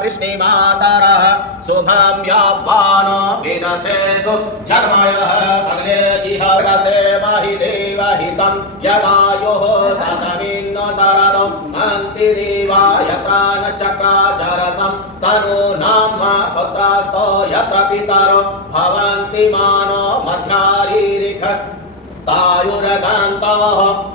कृष्णीमातरः शुभं यावानो विदथेषु जन्मयः अग्नेजिहर्गसे महि देवहितं यदायुः शतमिन्नो शरदो अन्ति देवाय प्राणश्चक्राजरसं तनूनां पुत्रास्तो यत्र पितरो भवन्ति मानो मध्यारीरिख तायुरगान्तः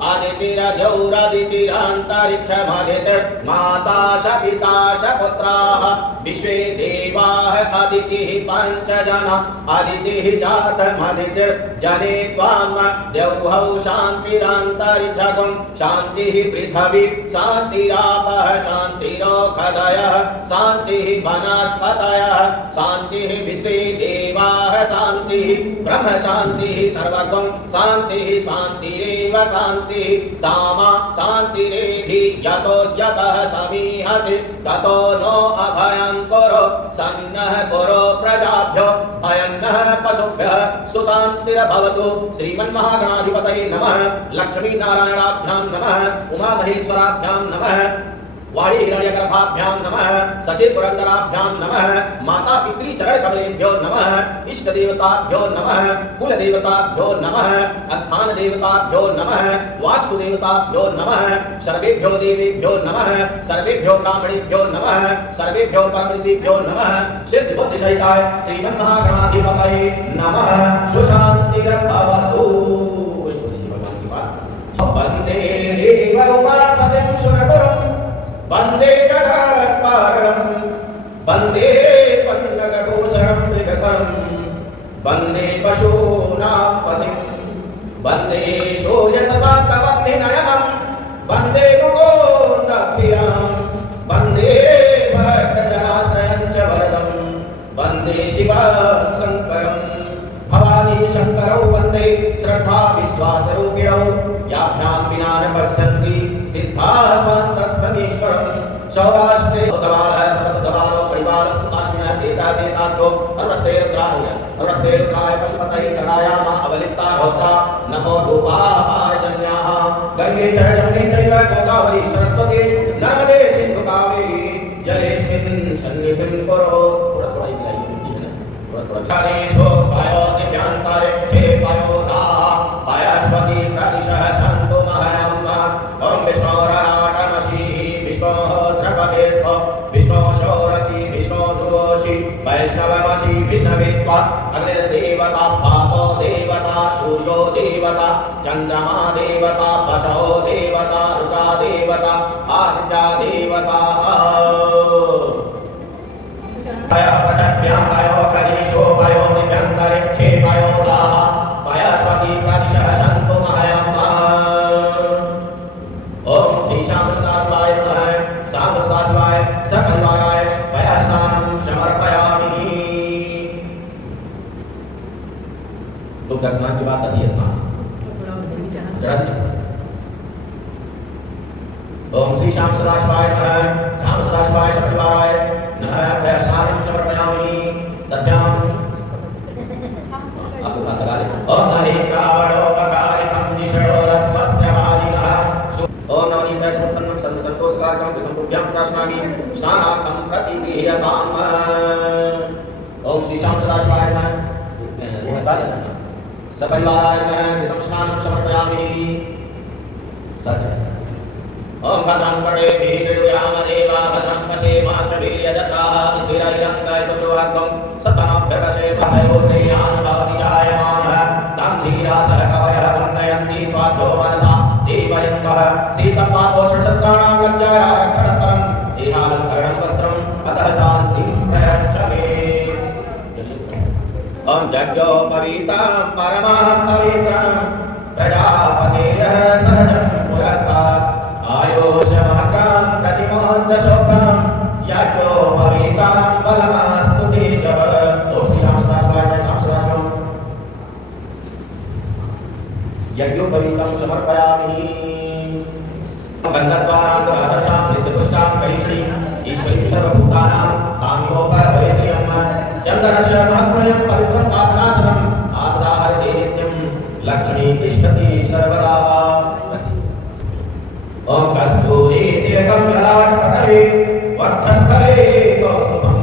अदितिरजौरदितिरन्तरिक्षमदितिर्माता च पिता च पुत्राः विश्वे देवाः अदितिः पञ्चजना अदितिः जातमदितिर्जने त्वां द्यौः शान्तिरन्तरिक्षगं शान्तिः पृथिवी शान्तिरापः शान्तिरोषधयः शान्तिः वनस्पतयः शान्तिः विश्वे देवाः शान्तिः ब्रह्म शान्तिः सर्वगं शान्तिः शान्तिरेव शान्तिः सामा शान्तिरेधि यतो यतः समीहसि ततो नो अभयं कुरु सन्नः कुरु प्रजाभ्यो अयन्नः पशुभ्यः सुशान्तिर्भवतु। श्रीमन्महागणाधिपतये नमः। लक्ष्मीनारायणाभ्यां नमः। उमामहेश्वराभ्यां नमः। वाणी हिरण्यगर्भाभ्यां नमः। सचिपुरन्दराभ्यां नमः। माता पितृ चरण कमलेभ्यो नमः। इष्ट देवताभ्यो नमः। कुल देवताभ्यो नमः। स्थान देवताभ्यो नमः। वास्तु देवताभ्यो नमः। सर्वेभ्यो देवेभ्यो नमः। सर्वेभ्यो ब्राह्मणेभ्यो नमः। सर्वेभ्यो परमऋषिभ्यो नमः। सिद्ध बुद्धि सहिताय श्रीमन्महागणाधिपतये नमः। सुशान्तिर्भवतु। वन्दे देवउमापतिं सुरगुरुं वन्दे जगत्कारं वन्दे पन्नगगोचरं मृगकरं वन्दे पशूनां पतिं वन्दे सूर्यशशाङ्कवह्निनयनं वन्दे मुकुन्दप्रियं वन्दे भक्तजनाश्रयं च वरदं वन्दे शिवं शङ्करं भवानी शङ्करौ वन्दे श्रद्धा विश्वासरूपिणौ याभ्यां विना न पश्यन्ति सिद्धाः स्वान्तस्तमीश्वरं सौराष्ट्रे सुतबालः सर्वसुतबालो परिवारस्तुताश्विनः सीता सीताभ्यो अर्वस्ते रुद्राय पशुपतये गणाय मा अवलिप्ता होता नमो रूपाः पारजन्याः गंगे च यमुने चैव गोदावरी सरस्वती नर्मदे सिन्धु कावेरी जलेऽस्मिन् सन्निधिं कुरु। गणेशो पायो दिव्यान्तरे चे पायो राः पायश्वती प्रदिशः शान्तो महम् ॐ विष्णोराटमसीः विष्णोः स्रवकेशो विष्णोः शौरसी विष्णो दुरोषि वैष्णवमसि विष्णवेत्वा अग्निर्देवता पातो देवता सूर्यो देवता चन्द्रमा देवता वसो देवता रुद्रा देवता आदित्या देवता पयः पटभ्यां पयो गणेशो पयो दिव्यान्तरिक्षे पयो राः पयश्वती प्रदिशः शान्तो महम् ओम श्री श्याम सदाशिवाय नमः। श्याम सदाशिवाय सपरिवाराय पयस्नानं समर्पयामि। दुग्ध स्नान के बाद दधी स्नान चढ़ा दिया। ओम श्री श्याम सदाशिवाय नमः। श्याम सदाशिवाय सपरिवाराय नमः। पयस्नानं समर्पयामि। दध्यां आपको बात लगा ले। ओम हरे कावड़ो बकारिकं निषडो रस्वस्य वालिनः ओम नवनीत संपन्नं संतोषकारकं कृतं प्रदास्यामि स्नानार्थं प्रतिगृह्यताम्। ओम श्री श्याम सदाशिवाय नमः। सपरिवाराय नमः। कृतं स्नानं समर्पयामि। सत्य ओम भद्रं कर्णेभिः शृणुयाम देवा भद्रं पश्येमाच्चवीर्यजत्राः स्थिरैरङ्गैकशोऽर्कं सतनोऽभ्यवशेमशयो श्रेयान् भवति जायमानः तं धीरासः कवयः वन्दयन्ति स्वाध्यो मनसा देवयन्तः शीतपापोषशत्राणां लज्जाया रक्षणपरं देहालङ्करणं वस्त्रम् अतः शान्तिं प्रयच्छ मे। ॐ यज्ञोपवीतां परमां पवित्रं प्रजापतेयः सहजं पुरस्तात् आयोषमहकां प्रतिमोञ्च शोकां यज्ञोपवीतां बलमास्तु तेजः। ॐ श्री श्याम सदाशिवाय श्याम सदाशिवं यज्ञोपवीतं समर्पयामि। गन्धद्वारां राधर्षां नित्यपुष्टां करिष्णी ईश्वरीं सर्वभूतानां काम्योपभयश्रियं चन्दनस्य महात्म्यं पवित्रं पापनाशनम् आपदाहरते नित्यं लक्ष्मी तिष्ठति सर्वदा। ओम कस्तूरी तिलकं ललाटपटले वक्षस्थले स्थले कौस्तुभं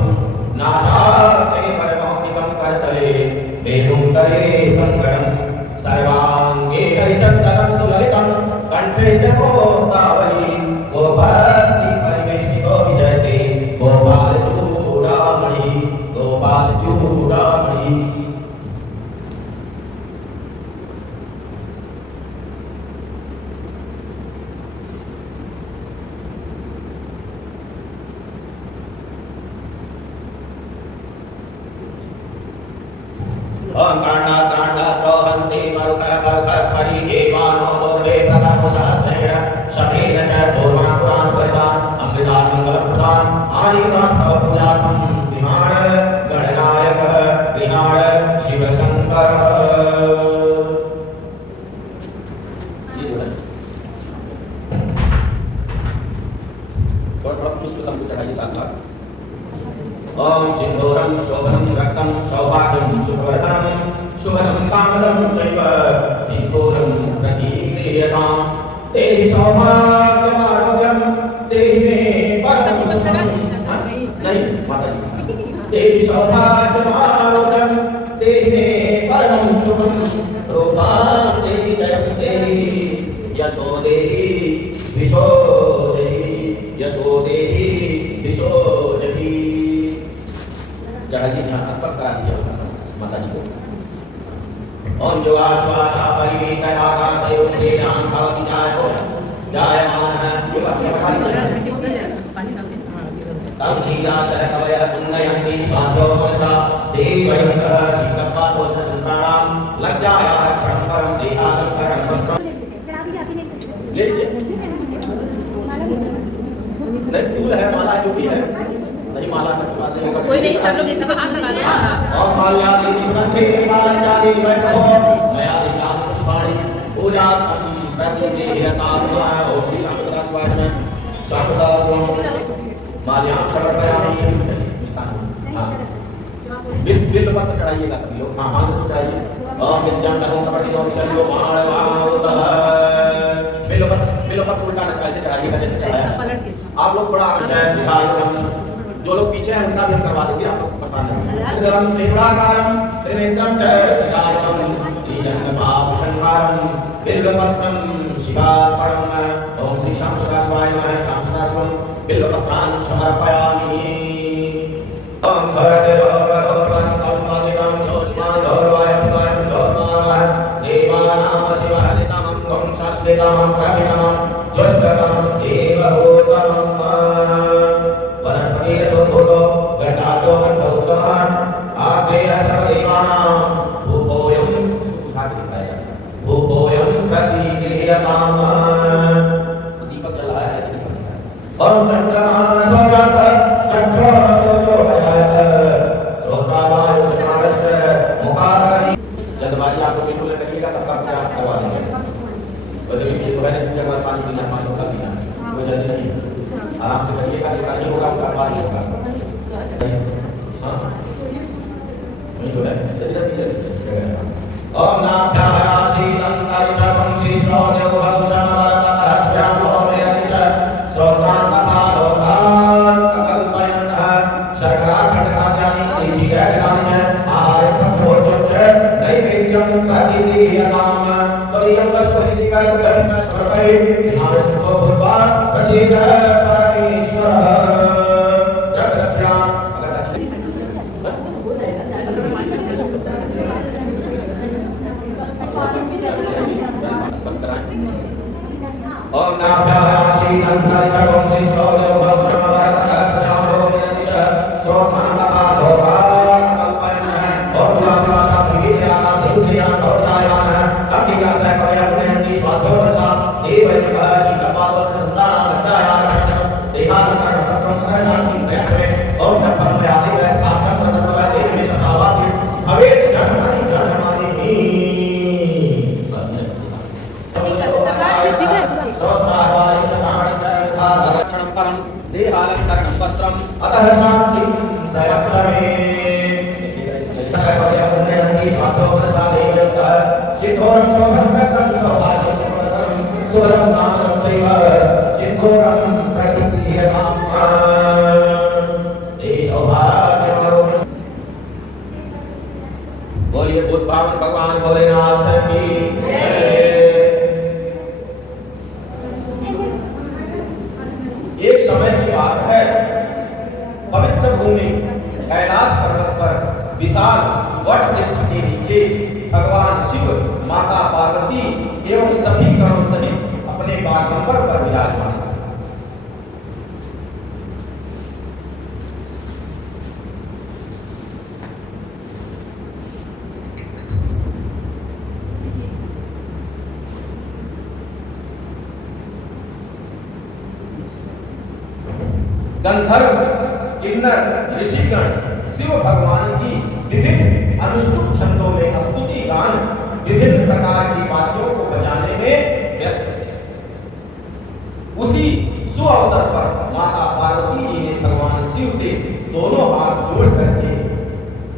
नासाग्रे परमौक्तिकं करतले वेणुतले कङ्कणं सर्वाङ्गे हरिचन्दनं सुललितं कंठे च गोदावरी गोपालस्ति परिवेष्टितो विजयते गोपालचूडामणि गोपालचूडामणि ओम कांडा कांडा रोहन्ति मरुक मरुक स्मरि देवानो दोर्वे प्रथमो सहस्रेण शतेन च पूर्वान् पुरान् स्मरितान् अमृतान् मङ्गलप्रदान् आदिवासः पूजार्थं विमाण गणनायक विहार शिवशङ्कर थोड़ा पुष्प संपूर्ण चढ़ाइए ताकि ओम सिंधूरं शोभनं रक्तं सौभाग्यं शुभवर्धनं शुभदं कामदं चैव सिंधूरं प्रतीक्रियतां तेहि सौभाग्यमारोग्यं तेहि मे परमं सुखं नहीं माताजी तेहि सौभाग्यमारोग्यं तेहि मे परमं सुखं रूपां देहि जयं देहि यशो देहि विशो देहि यशो देहि विशो देहि चढ़ाइए यहाँ पर करा दीजिए माता जी को ओम योगाश्वासा परिवीत आकाशयो श्रीराम भवति जायमानः तम धीरा शरकवय उन्नयन्ति स्वान्तो मनसा देवयन्तः शीतत्वादोष संप्राणाम लज्जाया रक्षणं परं देहादं परं वस्त्रं ले लीजिए नहीं फूल है माला जो भी है नहीं माला कोई नहीं सब लोग इसी को हाथ लगा लें और माल्यादि सुगंधे माल्यादि वैभवो मयादि काम पुष्पाणि पूजार्थं प्रतिगृह्यताम् ओम श्री शाम सदा शिवाय नमः शाम सदा शिवं माल्यां समर्पयामि बिल पत्र चढ़ाइएगा सभी लोग हाँ हाँ चढ़ाइए ओम विद्यां तनो समर्पितो विशल्यो माणवावतः बिल पत्र उल्टा चढ़ाइएगा जैसे चढ़ाया आप लोग थोड़ा जो लोग पीछे हैं उनका भी हम करवा देंगे आप लोग बता देंगे त्रिपुराकारं त्रिनेत्रं च त्रिकायं त्रिजन्मपापशंहारं बिल्वपत्रं शिवार्पणम् ओम श्री शाम सदा शिवाय नमः शाम सदा शिवं बिल्वपत्रान् समर्पयामि ओम भरतोरवरं मदिवं जोष्माधोर्वायं जोष्मावः देवानां शिवहरितमं त्वं शाश्वतं प्रभितमं ज्योष्टतं देवभूतमं वनस्पति सोभूतो घटातो गन्धोत्तमः आग्नेय सर्वदेवानां भूपोऽयं प्रतिगृह्यताम् दीपक जलाया है ओम चन्द्रमान् सौरभ चक्षुषो भयात श्रोत्रावाय सुनादश्च मुखादि जल्दबाजी आपको बिल्कुल नहीं करिएगा तब तक आप करवा देंगे वैसे भी सुबह ने पूजा के बाद पानी पीना कोई जल्दी नहीं आराम से करिएगा नहीं होगा करवा होगा हाँ नहीं हो रहा है जल्दी पीछे ओम नाभ्याः शीलं तरिषभं श्रीश्रोदेव भवसमवरतः मेरनिश श्रोत्रान् तथा लोकान् कल्पयन्तः शर्कराखण्डखाद्यानि तीर्थीयज्ञानि आहारपथोर्जं च नैवेद्यं प्रतिगृह्यताम् त्वरियं वस्वनिधि कर्तव्यं समर्पयेत् विनाशो भूत्वा प्रसीद परमेश्वरः ओम नाभ्याः शीलं तरिषभं श्रीश्रोदेव भवसमवरतः मेरनिश श्रोत्रान् तथा लोकान् कल्पयन्तः ओम विलासाभिविद्यानां श्रियां भवतायानः अग्निग्रासकवयं स्वाध्योदशा देवयन्तः शीतपादोष संतानां लज्जाया रक्षणं देहादं वस्त्रं शान्तिं प्रयच्छे ओम परमयादि वैस्ताभ्यं ततस्वः देवे शतावाति भवेत् जन्मनि परं देहालंकरणं वस्त्रम् अतः शान्तिं प्रयच्छमे सर्वयमुनयन्ति स्वाध्योदशा देवयन्तः सिद्धोरं शोभनं सौभाग्यं सुवर्धनं सुवरं नामं चैव सिद्धोरं प्रतिगृह्यताम् बोलिए भूत भावन भगवान भोलेनाथ की जय। एक समय की बात है, पवित्र भूमि कैलाश पर्वत पर विशाल वट वृक्ष के नीचे भगवान शिव, माता पार्वती एवं सभी गणों सहित अपने बागंबर पर विराजमान। गंधर्व, किन्नर, ऋषिगण शिव भगवान की विविध अनुष्टुप छंदों में स्तुति गान, विभिन्न प्रकार की वाद्यों को बजाने में व्यस्त थे। उसी सुअवसर पर माता पार्वती जी ने भगवान शिव से दोनों हाथ जोड़ करके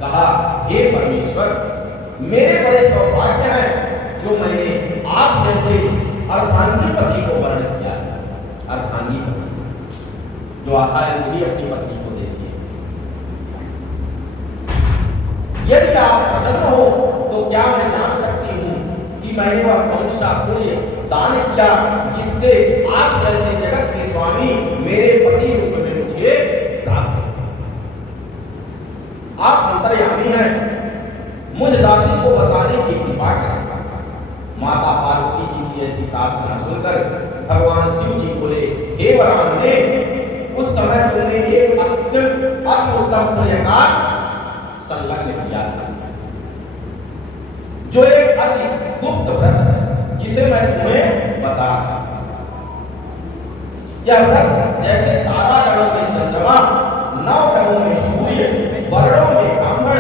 कहा, हे परमेश्वर, मेरे बड़े सौभाग्य हैं जो मैंने आप जैसे अर्धांगी पति को वर्ण किया। अर्धांगी जो आधार भी अपनी पत्नी को देती है। यदि आप प्रसन्न हो तो क्या मैं जान सकती हूं कि मैंने वह कौन सा पुण्य दान किया जिससे आप जैसे जगत के स्वामी मेरे पति रूप में मुझे प्राप्त हो? आप अंतर्यामी हैं, मुझ दासी को बताने की कृपा करें। माता पार्वती जी की ऐसी प्रार्थना सुनकर भगवान शिव जी बोले, हे वरानने, उस समय तुमने एक अत्यंत अति उत्तम पुण्य का संलग्न किया था, जो एक अति गुप्त व्रत है जिसे मैं तुम्हें बता। यह व्रत जैसे तारागणों में चंद्रमा, नवग्रहों में सूर्य, वर्णों में ब्राह्मण,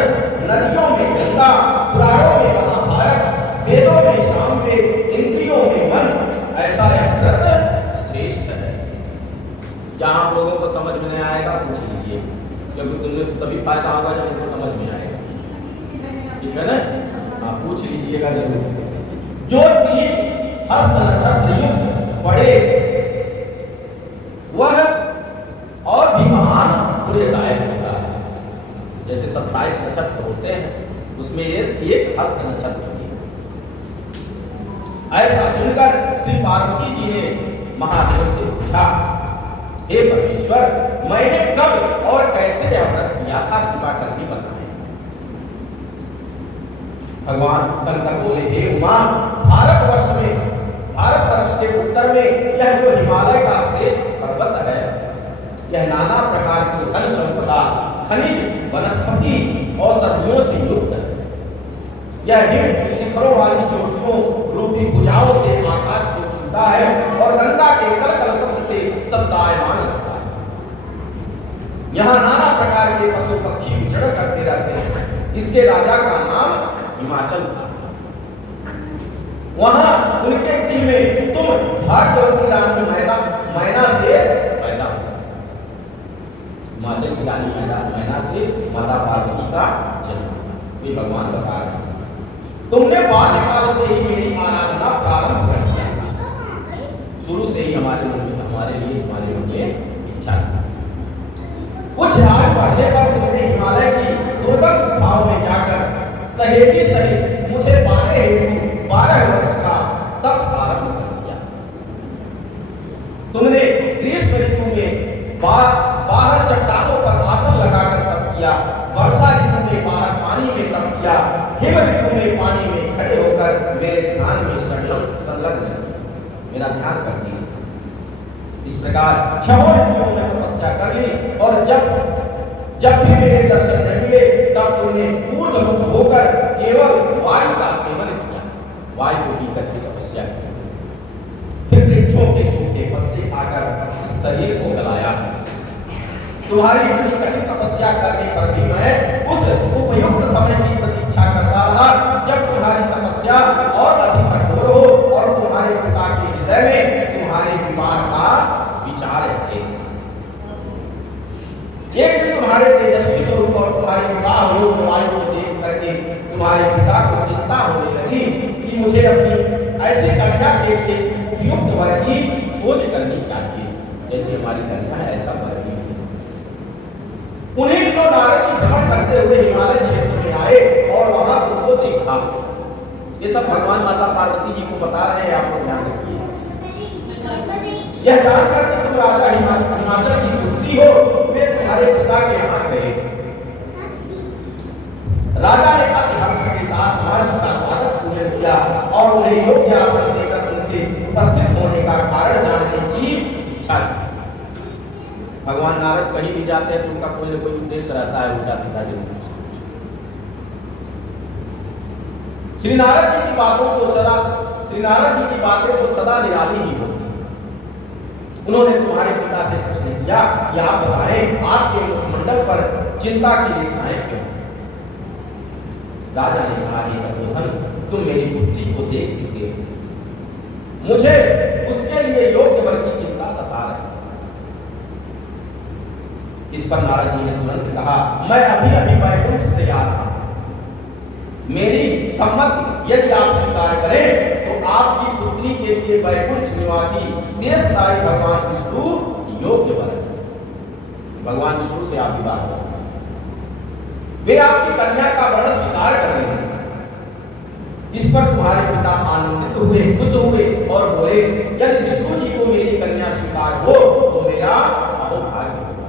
नदियों में गंगा, पुराणों में महाभारत, वेदों में सामवेद, इंद्रियों में मन, ऐसा यह व्रत श्रेष्ठ है। जहां आप लोगों को समझ में नहीं आएगा पूछ लीजिए, क्योंकि तुमने तभी फायदा होगा जब उनको समझ में आएगा। ठीक है ना? आप पूछ लीजिएगा जरूर। जो तीज हस्त नक्षत्र युक्त पड़े वह और भी महान पुण्यदायक होता है। जैसे 27 नक्षत्र होते हैं उसमें एक हस्त नक्षत्र है। ऐसा सुनकर श्री पार्वती जी ने महादेव से पूछा, हे परमेश्वर, मैंने कब और कैसे यह व्रत किया था, कृपा करके बताएं। भगवान शंकर बोले, हे उमा, भारतवर्ष के उत्तर में यह जो हिमालय का श्रेष्ठ पर्वत है, यह नाना प्रकार की धन संपदा, खनिज, वनस्पति, औषधियों से युक्त है। यह हिम शिखरों वाली चोटियों रूपी भुजाओं से आकाश को छूता है और गंगा के कलकल शब्द से शब्दायमान रहता है। यहाँ नाना प्रकार के पशु पक्षी विचरण करते रहते हैं। इसके राजा का नाम हिमाचल था। वहां उनके गृह में तुम भाग्यवती रानी मैना से पैदा हुआ। हिमाचल की रानी मैना से माता पार्वती का जन्म। ये भगवान बता रहे हैं, तुमने बाल्यकाल से ही मेरी आराधना प्रारंभ कर दिया। शुरू से ही हमारे मन में तुम्हारे इच्छा थी। कुछ आग बढ़ने पर तुमने हिमालय की दुर्गम गुफाओं में जाकर सहेली सहित मुझे पाने हेतु 12 वर्ष का तप आरंभ कर दिया। तुमने ग्रीष्म ऋतु में बाहर चट्टानों पर आसन लगाकर तप किया। वर्षा ऋतु में बाहर पानी में तप किया। हिम ऋतु में पानी में खड़े होकर मेरे ध्यान में संलग्न मेरा ध्यान कर दिया। इस प्रकार 6 ऋतुओं में तपस्या कर ली और जब भी मेरे दर्शन नहीं मिले तब तुमने ऊर्ध्वमुख होकर केवल वायु का सेवन किया। वायु को पी करके तपस्या की। फिर वृक्षों के सूखे पत्ते खाकर इस शरीर को गलाया। तुम्हारी इतनी कठिन तपस्या करने पर भी मैं उस उपयुक्त समय की प्रतीक्षा करता रहा जब तुम्हारी तपस्या और अधिक कठोर हो और तुम्हारे पिता के हृदय में तुम्हारे विवाह का विचार है। एक दिन तुम्हारे तेजस्वी स्वरूप और तुम्हारे विवाह योग वायु को देख करके तुम्हारे पिता को चिंता होने लगी कि मुझे अपनी ऐसी कन्या के लिए उपयुक्त वर की खोज करनी चाहिए, जैसे हमारी कन्या है ऐसा वर की। उन्हीं दिनों नारद जी भ्रमण करते हुए हिमालय क्षेत्र में आए और वहां उनको को देखा। ये सब भगवान माता पार्वती जी को बता रहे हैं, आपको ध्यान रखिए। यह जानकर कि तुम राजा हिमाचल की पुत्री हो, वे तुम्हारे पिता के यहाँ गए। राजा ने अति हर्ष के साथ महर्षि का स्वागत पूजन किया और उन्हें योग्य आसन देकर उनसे उपस्थित होने का कारण जानने की इच्छा की। भगवान नारद कहीं भी जाते हैं तो उनका कोई न कोई उद्देश्य रहता है, उल्टा सीधा जरूर। श्री नारद जी की बातें तो सदा निराली ही होती। उन्होंने तुम्हारे पिता से प्रश्न किया कि आप बताएं, आपके मुखमंडल पर चिंता की रेखाएं क्यों? राजा ने कहा, हे तपोधन, तुम मेरी पुत्री को देख चुके हो, मुझे उसके लिए योग्य वर की चिंता सता रही। इस पर नारद जी ने तुरंत कहा, मैं अभी अभी वैकुंठ से आ रहा हूं। मेरी सम्मति यदि आप स्वीकार करें तो आपकी पुत्री के लिए वैकुंठ निवासी शेष साई भगवान विष्णु योग्य वर है। भगवान विष्णु से आप विवाह करें, वे आपकी कन्या का वर्ण स्वीकार कर लेंगे। इस पर तुम्हारे पिता आनंदित हुए, खुश हुए और बोले, यदि विष्णु जी को मेरी कन्या स्वीकार हो तो मेरा अहोभाग्य होगा।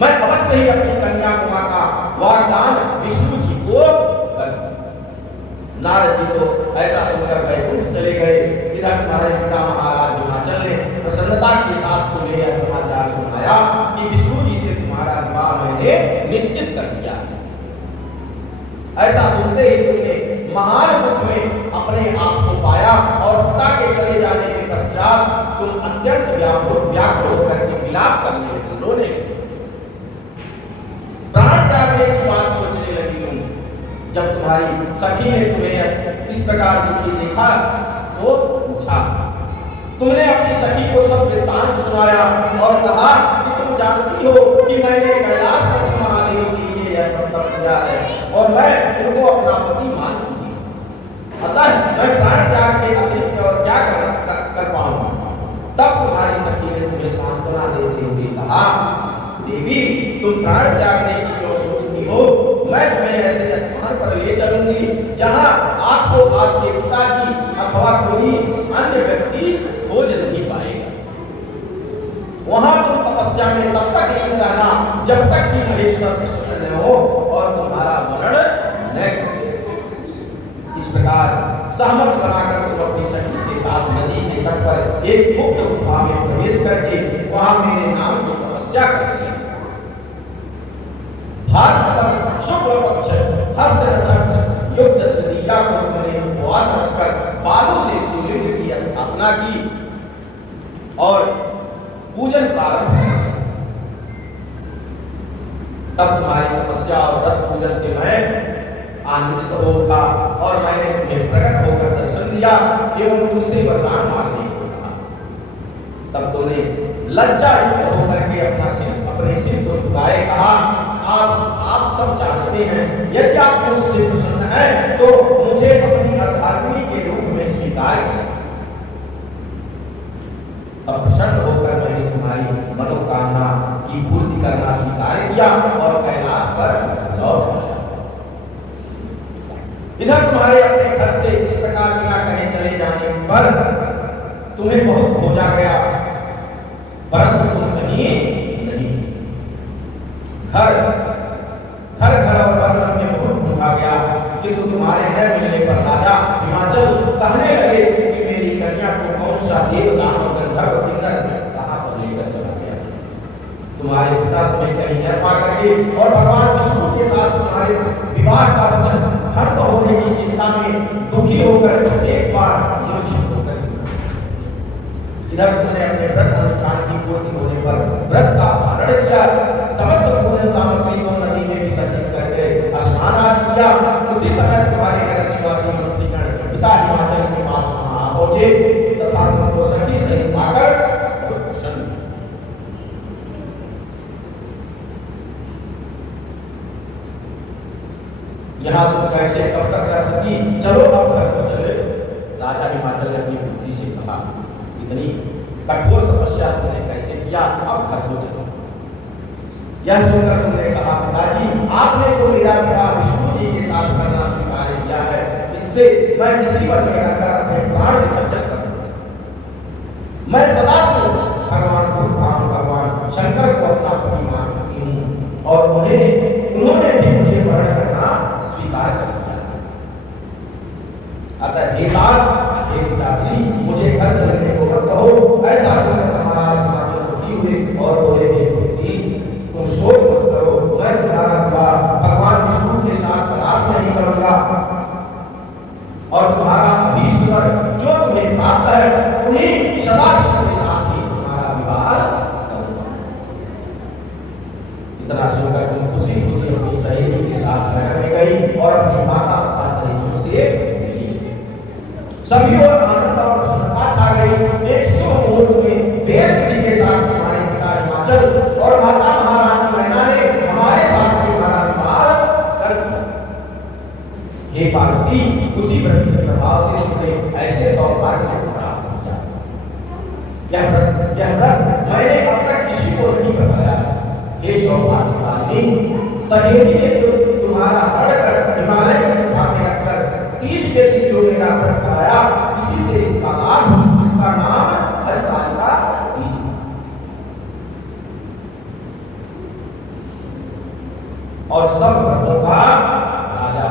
मैं अवश्य ही अपनी कन्या कुमार का वाग्दान विष्णु जी को कर। नारद जी तो ऐसा सुनकर वैकुंठ चले गए। इधर तुम्हारे पिता महाराज हिमाचल ने प्रसन्नता के साथ तुम्हें यह समाचार सुनाया कि विष्णु जी से तुम्हारा विवाह मैंने निश्चित कर दिया। ऐसा सुनते ही तुमने महान दुख में अपने आप को पाया और पिता के चले जाने के पश्चात तुम अत्यंत व्याकुल होकर के विलाप करने लगे, रोने लगे, प्राण त्यागने की बात सोचने लगी। तुम जब तुम्हारी सखी ने तुम्हें इस प्रकार दुखी देखा तो पूछा। तुमने अपनी सखी को सब वृत्तांत सुनाया और कहा कि तुम जानती हो कि मैंने कैलाशपति महादेव के लिए यह सब किया है और मैं उनको अपना पति मान चुकी हूं। अतः मैं प्राण त्याग के अतिरिक्त और क्या कर पाऊंगा। तब तुम्हारी सखी ने तुम्हें सांत्वना देते हुए कहा, देवी, तुम प्राण त्यागने की क्यों सोचती हो? मैं तुम्हें ऐसे स्थान पर ले चलूंगी जहां आपको आपके पिताजी अथवा कोई अन्य व्यक्ति खोज नहीं पाएगा। वहां तुम तपस्या में तब तक लीन रहना जब तक कि महेश्वर प्रसन्न न हो और तुम्हारा मरण न करे। इस प्रकार सहमत बनाकर तुम अपनी सखी के साथ नदी के तट पर एक मुक्त गुफा में प्रवेश करके वहां मेरे नाम की तपस्या करते हैं। भाद्रपद शुक्ल पक्ष हस्त नक्षत्र युक्त तृतीया को तुमने उपवास रखकर बालू से शिवलिंग की स्थापना की और पूजन प्रारंभ किया। तब तुम्हारी तपस्या और व्रत पूजन से मैं आनंदित होगा और मैंने तुम्हें प्रकट होकर दर्शन दिया एवं तुमसे वरदान मांगने को कहा। तब तुमने लज्जा युक्त होकर के अपने सिर को झुकाए कहा, आप सब जानते हैं, यदि आप मुझसे प्रसन्न हैं तो मुझे अपनी अर्धांगिनी के रूप में स्वीकार करें। तब प्रसन्न होकर मैंने तुम्हारी मनोकामना की पूर्ति करना स्वीकार किया और कैलाश पर लौट आया। इधर तुम्हारे अपने घर से इस प्रकार बिना कहे चले जाने पर तुम्हें बहुत खोजा गया, परंतु तुम कहीं नहीं। घर और वन में बहुत ढूंढा गया, किंतु तुम्हारे न मिलने पर राजा हिमाचल कहने लगे कि मेरी कन्या को कौन सा देव दानव गंधर्व किन्नर कहां पर लेकर चला गया। तुम्हारे पिता तुम्हें कहीं न पा करके और भगवान विष्णु के साथ तुम्हारे विवाह का वचन भंग होने की चिंता में दुखी होकर एक बार मूर्छित होकर इधर तुमने अपने व्रत अनुष्ठान की पूर्ति होने पर व्रत का पारण किया, समस्त पूजन सामग्री को नदी में विसर्जित करके स्नान आदि किया। उसी समय तुम्हारे नगर निवासी मंत्रीगण पिता हिमाचल के पास वहां पहुंचे तथा तुमको सखी सहित पाकर बहुत प्रसन्न। यहाँ तुम कैसे कब तक रह सकी, चलो अब घर को चले। राजा हिमाचल ने अपनी पुत्री से कहा, इतनी कठोर तपस्या तुमने कैसे किया, अब घर को चलो। यह सुनकर तुमने कहा, पिताजी, आपने जो मेरा विवाह विष्णु जी के साथ करना स्वीकार किया है। इससे मैं किसी पर मेरा कर अपने प्राण विसर्जन कर दूं। मैं सदा से भगवान को भगवान शंकर को अपना पति मान चुकी हूँ और उन्होंने भी मुझे वर्ण करना स्वीकार कर दिया। अतः हे पिताश्री, मुझे घर चलने को मत कहो। ऐसा सुनकर महाराज हिमाचल दुखी हुए और बोले, हे पुत्री, तुम शोक मत करो, मैं तुम्हारा विवाह भगवान विष्णु के साथ कदापि नहीं करूंगा और तुम्हारा अभीष्ट वर जो तुम्हें प्राप्त है उन्हीं सदाशिव के साथ ही तुम्हारा विवाह करूंगा। इतना सुनकर तुम खुशी खुशी अपनी सहेली के साथ नगर में गई और अपनी माता तथा सहेलियों से मिली। सभी और आनंद और प्रसन्नता छा गई। एक शुभ मुहूर्त में वेद विधि के साथ हमारे पिता हिमाचल और माता महारानी मैना ने हमारे साथ तुम्हारा विवाह कर दिया। हे पार्वती, उसी व्रत के प्रभाव से तुमने ऐसे सौभाग्य को प्राप्त किया। यह व्रत मैंने अब तक किसी को नहीं बताया। हे सौभाग्यवानी, सहेली ने जो तुम्हारा हरण कर हिमालय की गुफा में रखकर तीज के दिन जो मेरा व्रत कराया, इसी से इसका लाभ, इसका नाम हरितालिका तीज। और सब व्रतों का राजा,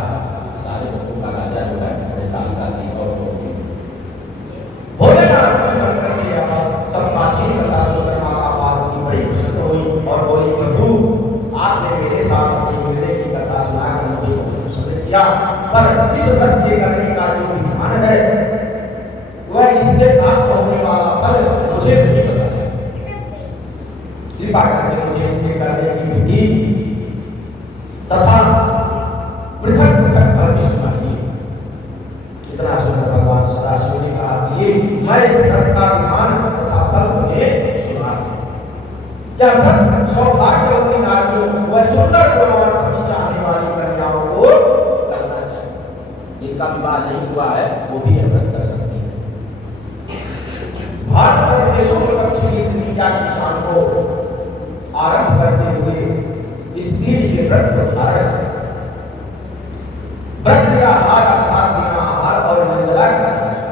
सारे व्रतों का राजा जो है हरितालिका तीज। और भोलेनाथ श्री शंकर से सब प्राचीन कथा सुनकर माता पार्वती बड़ी प्रसन्न हुई और बोली, प्रभु, आपने मेरे साथ अपने मिलने की कथा सुनाकर मुझे बहुत प्रसन्न किया, पर इस व्रत के करने का जो विधान है वह इससे प्राप्त होने वाला फल मुझे नहीं बताया। कृपा करके मुझे इसके करने की विधि तथा पृथक पृथक फल भी सुनाइए। इतना सुनकर भगवान सदाशिव ने कहा कि मैं इस व्रत का विधान तथा फल तुम्हें सुना दूं। यह व्रत सौभाग्यवती नारियों व सुंदर गुणवान पति चाहने वाली कन्याओं को करना चाहिए। जिनका विवाह नहीं हुआ है वो भी यह व्रत कर सकती है। भारत में शुक्ल पक्ष की तृतीया की शाम को आरंभ करते हुए इस तीज के व्रत को धारण करें। व्रत निराहार अर्थात बिना आहार और निर्जला करना चाहिए।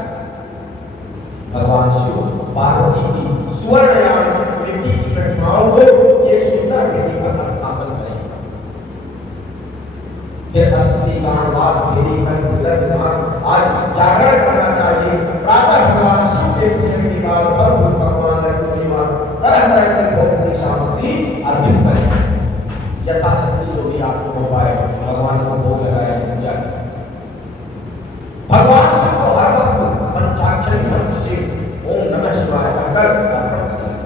भगवान शिव पार्वती की सुवर्णयान मिट्टी की प्रतिमाओं को एक सुंदर वेदी पर स्थापन करें। फिर स्तुति गान वाद फेरी आज जागरण करना चाहिए। प्रातः भगवान शिव के पूजन के बाद फल पकवान तरह तरह के भोग की सामग्री अर्पित करें। यथाशक्ति जो भी आपको हो पाए भगवान को भोग लगाया पूजा। भगवान शिव को हर वस्तु पंचाक्षरी मंत्र से ओम नमः शिवाय कहकर अर्पण करना चाहिए।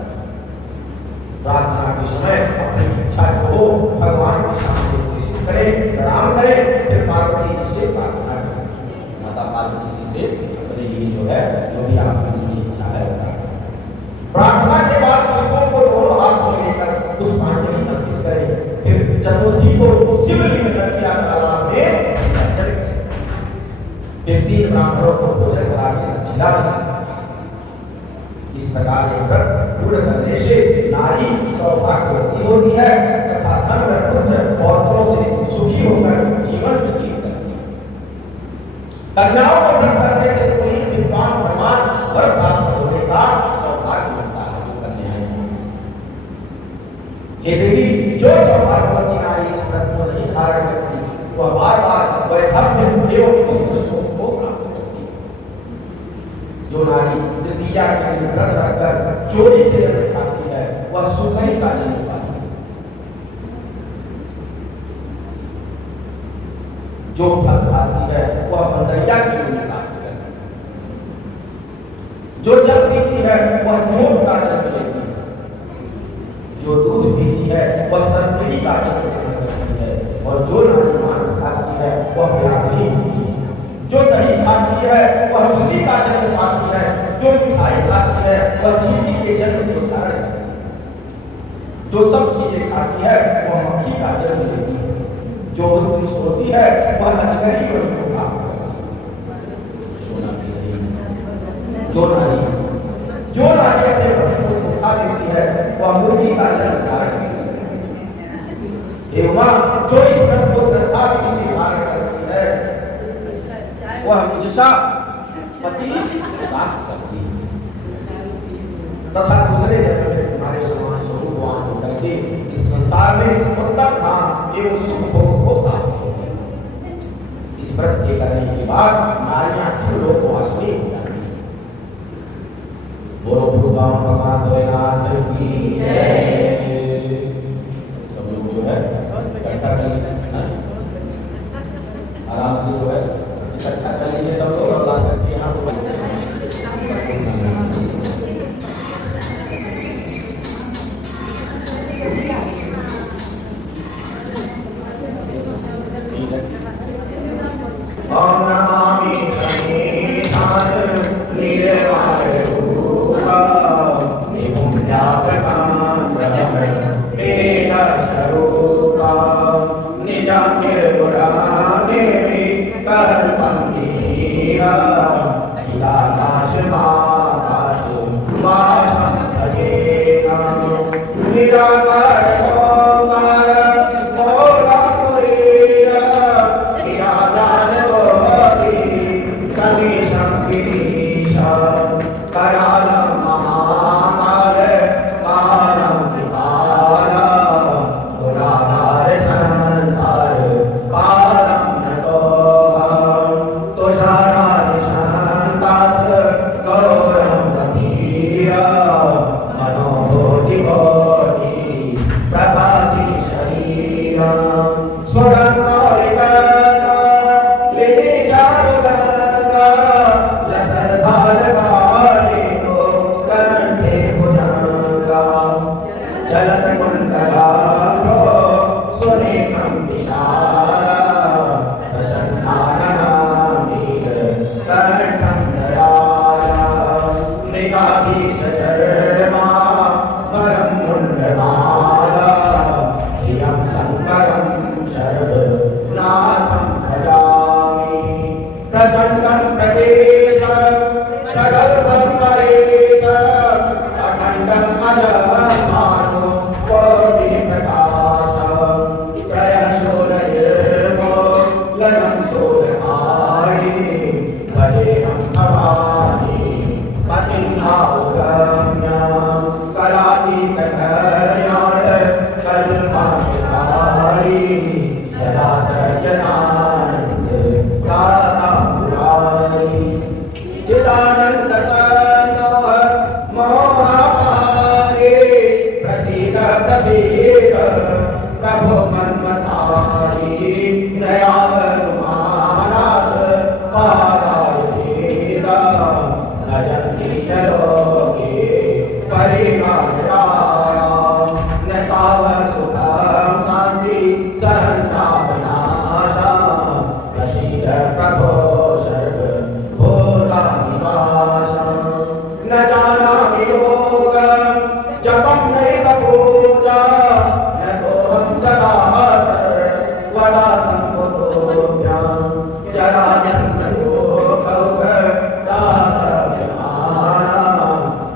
प्रार्थना के समय अपनी इच्छा जो हो भगवान के सामने कृष्ण करें, प्रणाम करें, फिर पार्वती जी से प्रार्थना करें। माता पार्वती जी से अपने लिए जो है जो भी आपकी इच्छा है प्रार्थना के बाद पुष्पों को दोनों हाथ में लेकर पुष्पांजलि अर्पित करें। फिर चतुर्थी को शिवलिंग नदिया तालाब में विसर्जन करें। फिर 3 ब्राह्मणों को भोजन करा के दक्षिणा दें। इस प्रकार ये व्रत पूर्ण करने से नारी सौभाग्यवती होती है तथा धन व पुत्र औरतों से सुखी होकर जीवन व्यतीत करती है। कन्याओं को व्रत करने से कोई विद्वान भगवान वर प्राप्त होने का सौभाग्य मिलता है। जो कन्याएं हे देवी, जो सौभाग्यवती नारी इस व्रत को नहीं धारण करती वह बार बार वैधव्य एवं पुत्र सुख को प्राप्त करती है। जो नारी तृतीया का व्रत रखकर चोरी से अन्न खाती है वह सुखई का जन्म पाती है। जो फल खाती है वह बंदरिया की योनि प्राप्त करती है। जो जल पीती है वह जोत का जन्म लेती है। जो दूध पीती है वह सर्पिणी का जन्म लेती है। और जो नारी मांस खाती है वह व्याघ्री होती है। जो दही खाती है वह बिल्ली का जन्म पाती है। जो मिठाई खाती है वह चींटी के जन्म को धारण करती है। जो सब चीजें खाती है वह मक्खी का जन्म लेती है। जो स्त्री सोती है वह अजगरी योनि को प्राप्त करती है। जो नारी अपने पति को धोखा देती है वह मुर्गी का जन्म धारण करती है। हे उमा, जो इस व्रत को श्रद्धा विधि से धारण वह मुझसा पति प्राप्त करती तथा दूसरे जन्म में तुम्हारे समान स्वरूपवान होकर के इस संसार में उत्तम धाम एवं सुख भोग होता है। इस व्रत के करने के बाद नारियां शिवलोक को वासिनी हो जाती हैं। बोलो भगवान भगवान भोलेनाथ की जय। सब लोग जो है इकट्ठा कर आराम से जो है इकट्ठा कर लीजिए सब लोग और ला करके यहाँ ओम नमामि गणेशाय निर्वाण रूपा एवं व्यापकं ब्रह्म वेद स्वरूपा निज निर्गुणा देवी कल्पन्तीया अखिलाकाशमाकाश वासं भजेना निराकार ओंकार मौलापुरीया करालं महाकाल कालं विपाला गुणाधार संसार पारं नतोऽहं तुषारादिशान्तास गौरं गभीरा मनोभूतिकोटि प्रभासि शरीरं स्वरं जलतकुण्डलाभो सुरेखं विशाला प्रसन्नाननामीर कण्ठं दयाला मृगाधीशर्मा वरं मुण्डमाला प्रियं शङ्करं शर्वनाथं भजामि प्रचण्डं प्रदेश प्रगल्भं परेश अखण्डम् अजमानो कोटि प्रकाशं प्रयशोलयर्मो लनं सोलहारि भजेऽहं भवानि पतिं भावगम्यं कलातीतकल्याण कल्पाधिकारी सदा सज्जनानन्द दाता मुरारी चिदानन्द सन्नोह मोहापारे प्रसीद प्रसीद प्रभो मन्मथारी दयावनुमानात् पादाय वेदा भजन्ति च लोके परिवाराः न तावत् सुखं शान्ति सन्तापनाशा प्रसीद प्रभो सर्वभूतानिवासं न जानामि योगं जपं नैव पूजा न तोऽहं सदा सर्वदा सम्पुतोऽभ्यां जराजन्मयोगदातव्यमाना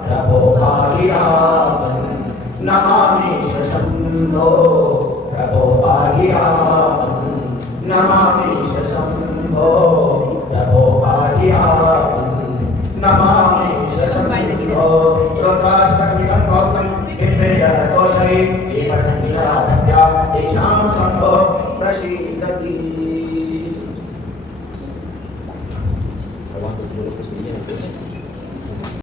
प्रभो पाहियामं नमामि शम्भो प्रभो पाहियामं नमामि शम्भो प्रभो पाहियामं नमामि शम्भो रुद्राष्टकमिदं भक्तं विप्रेयतोषै एवं तेषां शम्भो प्रसीदति। भगवान को बोलो कुछ नहीं है।